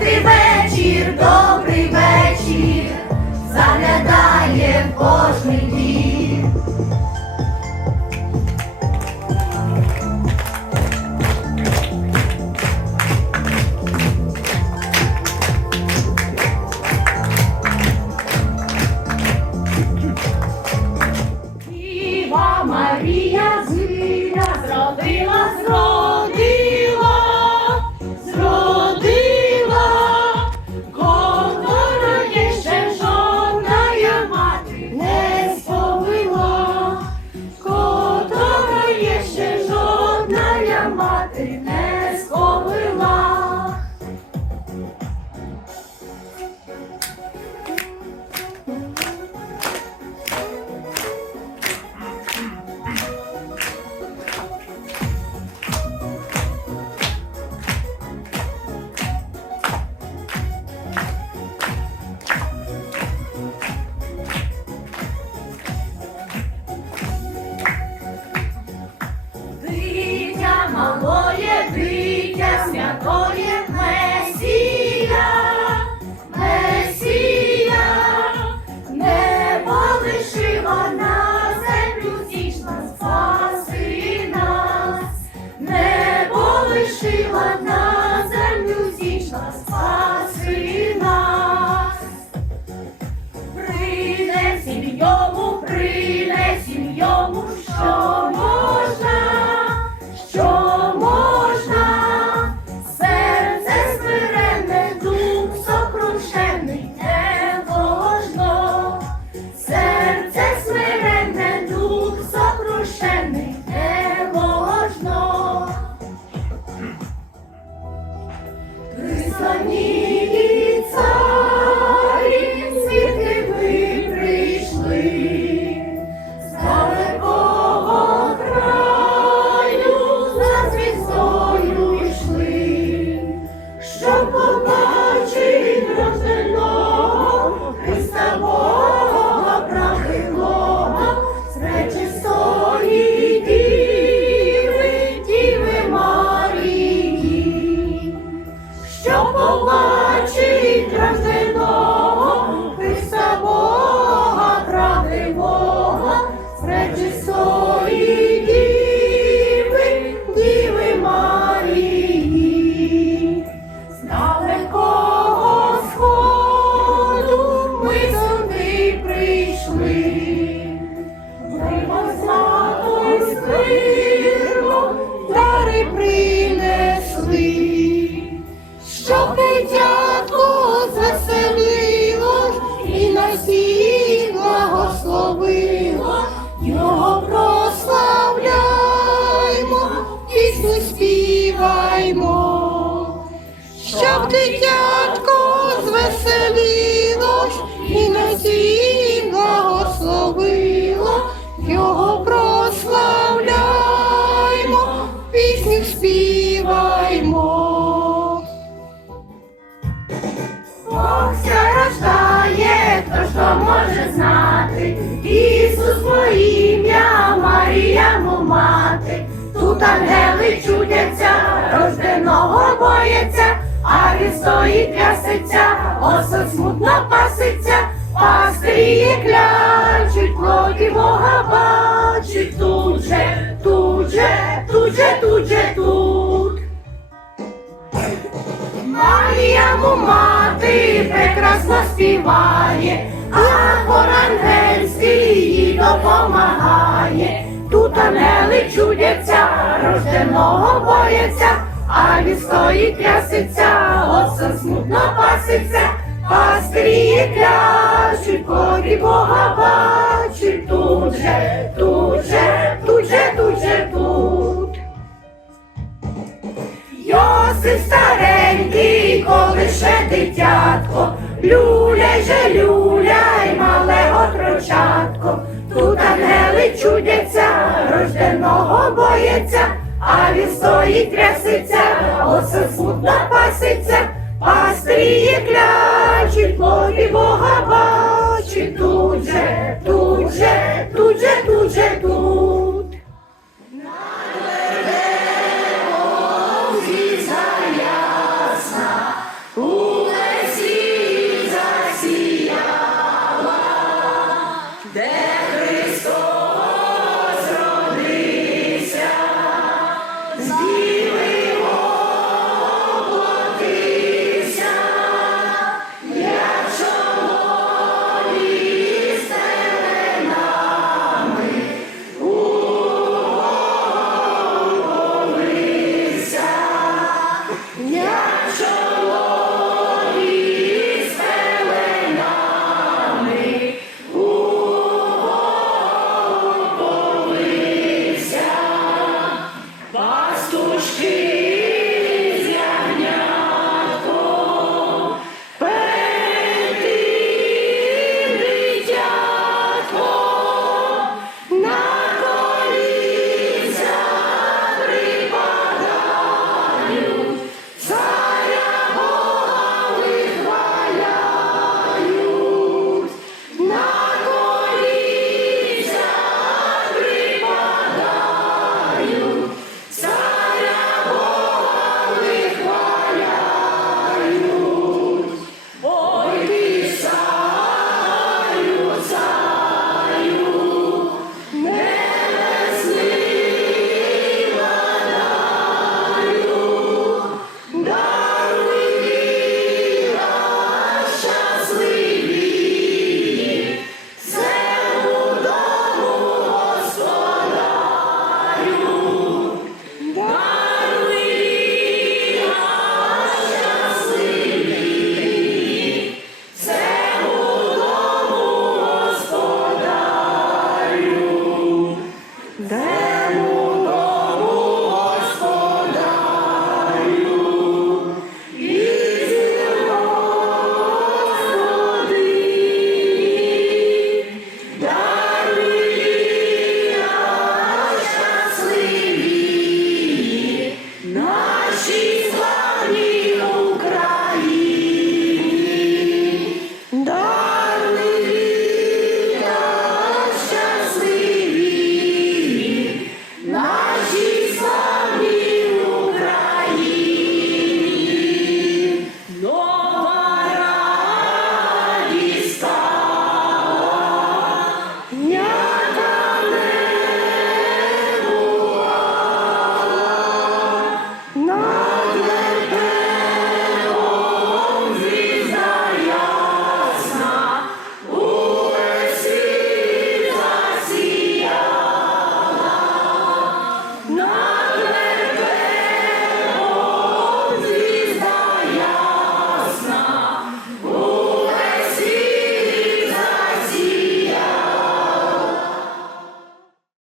щедрий вечір, добрий вечір, заглядає в кожний. Христані Знати, Ісус ім'я, Марія му мати, тут ангели чудяться, рожденого бояться, а він стоїть трясеться, осад смутно паситься, пастирі клячуть, плоді Бога бачить, тут же, тут же, тут же, тут же, тут. Марія му мати прекрасно співає, а їй допомагає. Тут ангели чудяться, рожденого бояться, а він стоїть трясеться, оце смутно паситься, пастирі клящуть, котрі Бога бачить, тут же, тут же, тут же, тут же, тут. Йосип старенький, коли ще дитятко, люляй же, люляй, отрочатко. Тут ангели чудяться, рожденого бояться, а він стоїть трясеться, оце смутно паситься, пастріє клячуть, плоді Бога бачить, тут же, тут же, тут же, тут же,